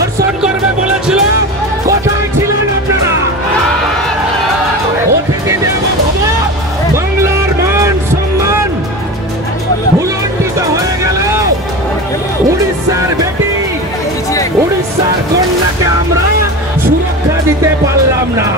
ধর্ষণ করবে বলেছিল, কোথায় ছিলেন আপনারা? অতিথি দেব ভব, বাংলার মান সম্মান ভুলণ্ঠিত হয়ে গেল। উড়িষ্যার বেটি, উড়িষ্যার কন্যাকে আমরা সুরক্ষা দিতে পারলাম না।